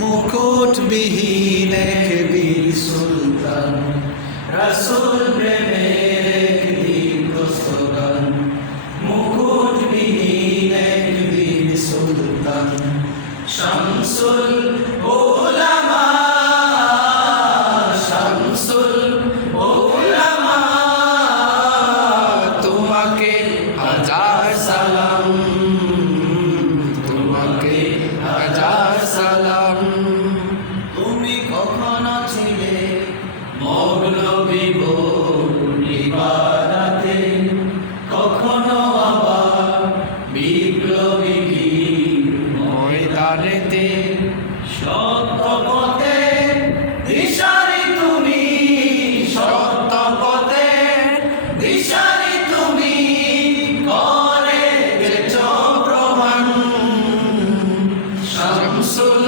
মুকুটবিহীন এক বীর সুলতান, রাসূল প্রেমের এক দীর্ঘ স্লোগান। মুকুটবিহীন এক বীর সুলতান, শামসুল উলামা, শামসুল উলামা, তোমাকে হাজার সালাম, তোমাকে হাজার সালাম। তুমি কখনো ছিলে মগ্ন বিভোর ইবাদতে, কখনো আবার বিপ্লবী ময়দানেতে। সত্য পথে দিশারি তুমি, সত্য পথে দিশারি তুমি, করে গেছো প্রমাণ। শামসুল